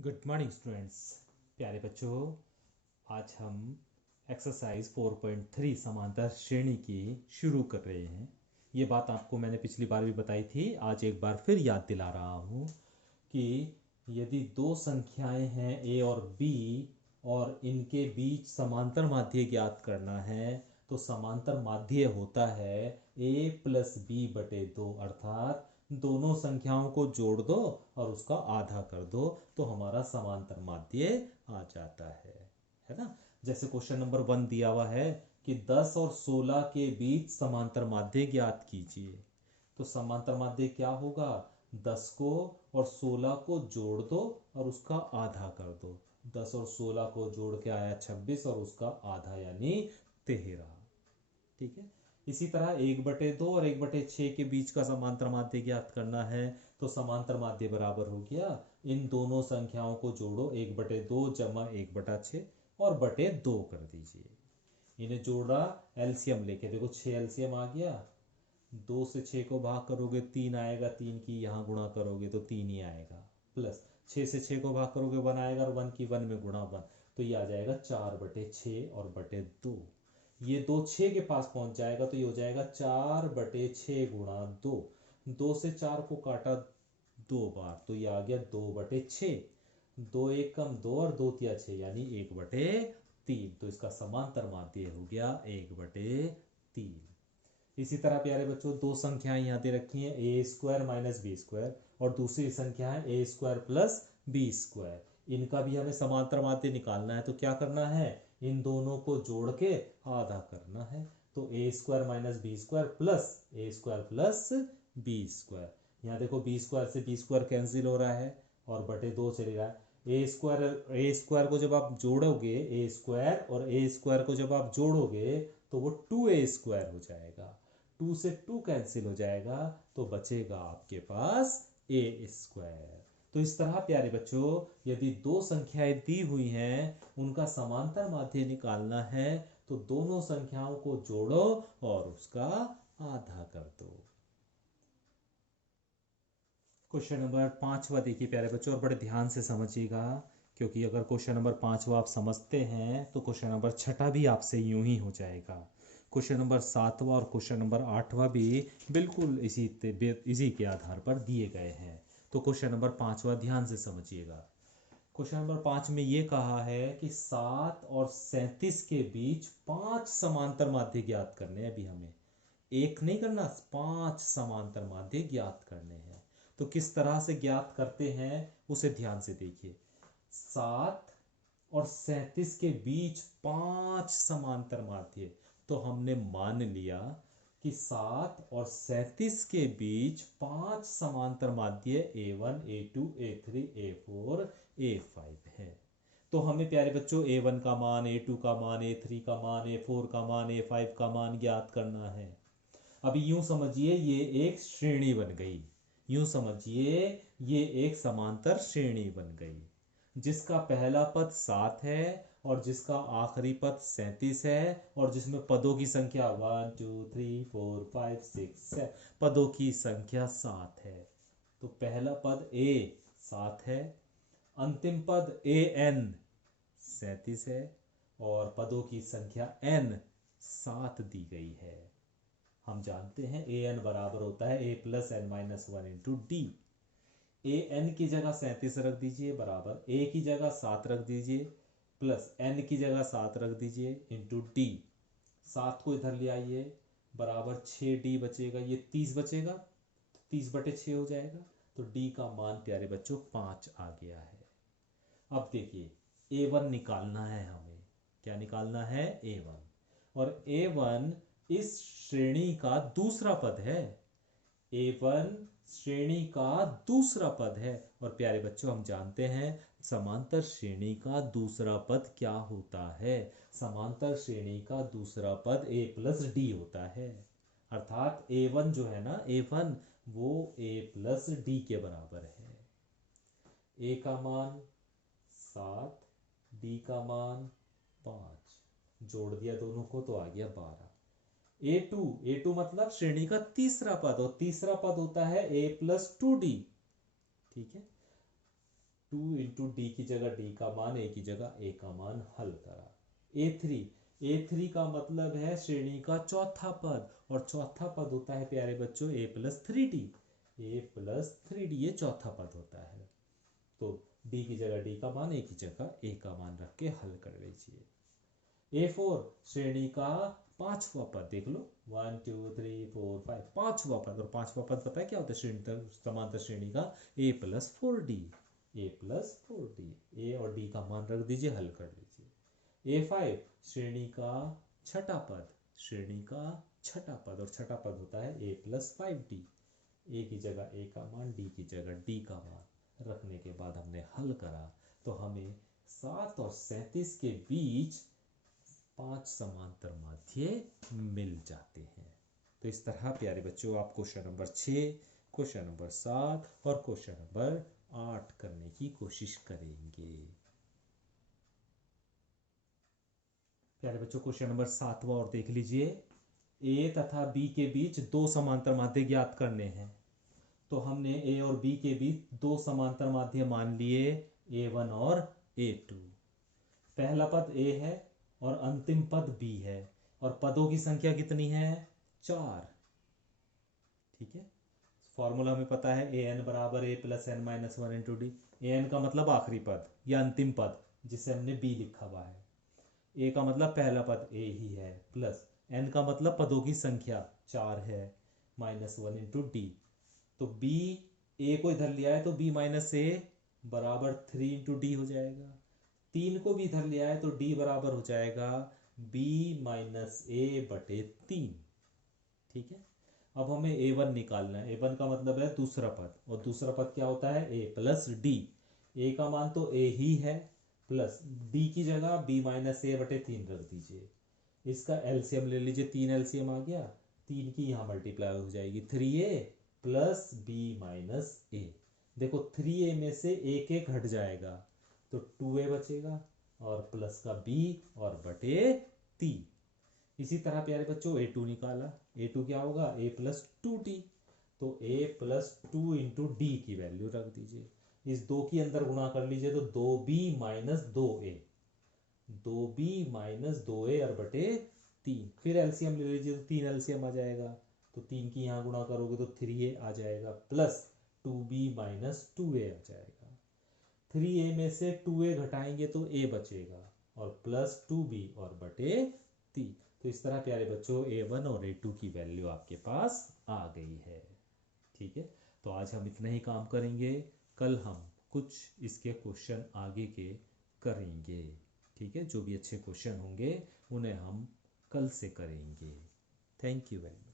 Good morning students. प्यारे बच्चों, आज हम एक्सरसाइज 4.3 समांतर श्रेणी की शुरू कर रहे हैं। ये बात आपको मैंने पिछली बार भी बताई थी, आज एक बार फिर याद दिला रहा हूँ कि यदि दो संख्याएं हैं a और b और इनके बीच समांतर माध्य ज्ञात करना है तो समांतर माध्य होता है a प्लस बी बटे दो, अर्थात दोनों संख्याओं को जोड़ दो और उसका आधा कर दो तो हमारा समांतर माध्य आ जाता है ना। जैसे क्वेश्चन नंबर 1 दिया हुआ है कि 10 और 16 के बीच समांतर माध्य ज्ञात कीजिए। तो समांतर माध्य क्या होगा, 10 को और 16 को जोड़ दो और उसका आधा कर दो। 10 और 16 को जोड़ के आया 26 और उसका आधा यानी 13। ठीक है। इसी तरह 1/2 और 1/6 के बीच का समांतर माध्य ज्ञात करना है तो समांतर माध्य बराबर हो गया, इन दोनों संख्याओं को जोड़ो, 1/2 जमा 1/6 और बटे 2 कर दीजिए। इन्हें जोड़ा, एलसीएम लेके देखो, 6 एलसीएम आ गया। 2 से 6 को भाग करोगे 3 आएगा, 3 की यहाँ गुणा करोगे तो 3 ही आएगा, प्लस 6 से 6 को भाग करोगे 1 आएगा और 1 की 1 में गुणा 1, तो ये आ जाएगा 4/6 और बटे 2। ये 2 6 के पास पहुंच जाएगा तो ये हो जाएगा 4/6 गुणा 2। 2 से 4 को काटा 2 बार तो ये आ गया 2/6। 2 एक कम 2 और 2 तिया 6 यानी 1/3। तो इसका समांतर माध्य हो गया 1/3। इसी तरह प्यारे बच्चों, दो संख्याएं यहाँ दे रखी हैं, ए स्क्वायर माइनस बी स्क्वायर और दूसरी संख्या है ए स्क्वायर प्लस बी स्क्वायर। इनका भी हमें समांतर माध्य निकालना है तो क्या करना है, इन दोनों को जोड़ के आधा करना है। तो a square minus b square plus a square plus b square. यहाँ देखो बी स्क्वायर से बी स्क्वायर कैंसिल हो रहा है और बटे 2 चले रहा है। ए स्क्वायर को जब आप जोड़ोगे, ए स्क्वायर और ए स्क्वायर को जब आप जोड़ोगे तो वो 2a स्क्वायर हो जाएगा। 2 से 2 कैंसिल हो जाएगा तो बचेगा आपके पास a स्क्वायर। तो इस तरह प्यारे बच्चों, यदि दो संख्याएं दी हुई हैं, उनका समांतर माध्य निकालना है तो दोनों संख्याओं को जोड़ो और उसका आधा कर दो। क्वेश्चन नंबर 5वां देखिए प्यारे बच्चों, और बड़े ध्यान से समझिएगा, क्योंकि अगर क्वेश्चन नंबर 5वां आप समझते हैं तो क्वेश्चन नंबर 6 भी आपसे यूं ही हो जाएगा। क्वेश्चन नंबर 7वां और क्वेश्चन नंबर 8वां भी बिल्कुल इसी के आधार पर दिए गए हैं। तो क्वेश्चन नंबर 5वां ध्यान से समझिएगा। क्वेश्चन नंबर 5 में ये कहा है कि 7 और 37 के बीच 5 समांतर माध्य ज्ञात करने हैं। अभी हमें एक नहीं करना, 5 समांतर माध्य ज्ञात करने हैं। तो किस तरह से ज्ञात करते हैं उसे ध्यान से देखिए। 7 और 37 के बीच 5 समांतर माध्य, तो हमने मान लिया कि 7 और 37 के बीच 5 समांतर माध्य A1 A2 A3 A4 A5 है। तो हमें प्यारे बच्चों A1 का मान, A2 का मान, A3 का मान, A4 का मान, A5 का मान ज्ञात करना है। अभी यूं समझिए ये एक श्रेणी बन गई, यूं समझिए ये एक समांतर श्रेणी बन गई, जिसका पहला पद 7 है और जिसका आखिरी पद 37 है और जिसमें पदों की संख्या 1 2 3 4 5 6 7, पदों की संख्या 7 है। तो पहला पद a 7 है, अंतिम पद a n 37 है और पदों की संख्या n 7 दी गई है। हम जानते हैं ए एन बराबर होता है a plus n minus one into d. A n की जगह 37 रख दीजिए, बराबर ए की जगह 7 रख दीजिए, प्लस एन की जगह 7 रख दीजिए इंटू डी। 7 को इधर ले आइए, बराबर 6d बचेगा, ये 30 बचेगा, 30/6 हो जाएगा। तो डी का मान प्यारे बच्चों 5 आ गया है। अब देखिए A1 निकालना है हमें, क्या निकालना है, A1। और A1 इस श्रेणी का दूसरा पद है, A1 श्रेणी का दूसरा पद है। और प्यारे बच्चों हम जानते हैं समांतर श्रेणी का दूसरा पद क्या होता है, समांतर श्रेणी का दूसरा पद a प्लस डी होता है। अर्थात A1 जो है ना, A1 वो a प्लस डी के बराबर है। a का मान 7, डी का मान 5, जोड़ दिया दोनों को तो आ गया 12। A2 मतलब श्रेणी का तीसरा पद, और तीसरा पद होता है a प्लस 2d। ठीक है, 2 × d की जगह d का मान, a की जगह a का मान हल करा। ए थ्री का मतलब है श्रेणी का चौथा पद, और चौथा पद होता है प्यारे बच्चों a+3d। a+3d ये चौथा पद होता है। तो d की जगह d का मान, a की जगह a का मान रख के हल कर लीजिए। A4 श्रेणी का पांचवा पद, देख लो 1 2 3 4 5, पांचवा पद। और पांचवा पद पता है क्या होता है श्रेणी समांतर श्रेणी का? a+4d। a+4d, a और d का मान रख दीजिए, हल कर लीजिए। A5 श्रेणी का छठा पद, श्रेणी का छठा पद, और छठा पद होता है a+5d। a की जगह a का मान, d की जगह d का मान रखने के बाद हमने हल करा, तो हमें 7 और 37 के बीच 5 समांतर माध्य मिल जाते हैं। तो इस तरह प्यारे बच्चों आप क्वेश्चन नंबर 6, क्वेश्चन नंबर 7 और क्वेश्चन नंबर 8 करने की कोशिश करेंगे। प्यारे बच्चों क्वेश्चन नंबर 7वां और देख लीजिए। ए तथा बी के बीच 2 समांतर माध्य ज्ञात करने हैं। तो हमने ए और बी के बीच 2 समांतर माध्य मान लिए, A1 और A2। पहला पद A है और अंतिम पद B है, और पदों की संख्या कितनी है? 4। ठीक है, फॉर्मूला हमें पता है an बराबर a+n-1 × d। an का मतलब आखिरी पद या अंतिम पद, जिसे हमने b लिखा हुआ है। a का मतलब पहला पद a ही है, प्लस n का मतलब पदों की संख्या 4 है, -1 × d। तो b, a को इधर लिया है तो b - a बराबर 3 × d हो जाएगा। 3 को भी इधर लिया है तो d बराबर हो जाएगा b - a/3। ठीक है, अब हमें a1 निकालना है। a1 का मतलब है दूसरा पद, और दूसरा पद क्या होता है? a+d। a का मान तो a ही है, प्लस d की जगह b - a/3 रख दीजिए। इसका एलसीएम ले लीजिए, 3 एलसीएम आ गया, 3 की यहाँ मल्टीप्लाई हो जाएगी, 3a + b - a। देखो 3a में से एक एक हट जाएगा तो 2a बचेगा, और प्लस का b और बटे 3। इसी तरह प्यारे बच्चों a2 निकाला। a2 क्या होगा? a+2d। तो a+2 × d की वैल्यू रख दीजिए। इस 2 की अंदर गुणा कर लीजिए तो 2b - 2a, 2b - 2a और बटे 3। फिर एलसीएम ले लीजिए तो 3 एलसीएम आ जाएगा, तो 3 की यहाँ गुणा करोगे तो 3a आ जाएगा, प्लस 2b - 2a आ जाएगा। 3a में से 2a घटाएंगे तो a बचेगा, और प्लस 2b और बटे 3। तो इस तरह प्यारे बच्चों a1 और a2 की वैल्यू आपके पास आ गई है। ठीक है, तो आज हम इतना ही काम करेंगे, कल हम कुछ इसके क्वेश्चन आगे के करेंगे। ठीक है, जो भी अच्छे क्वेश्चन होंगे उन्हें हम कल से करेंगे। Thank you very much.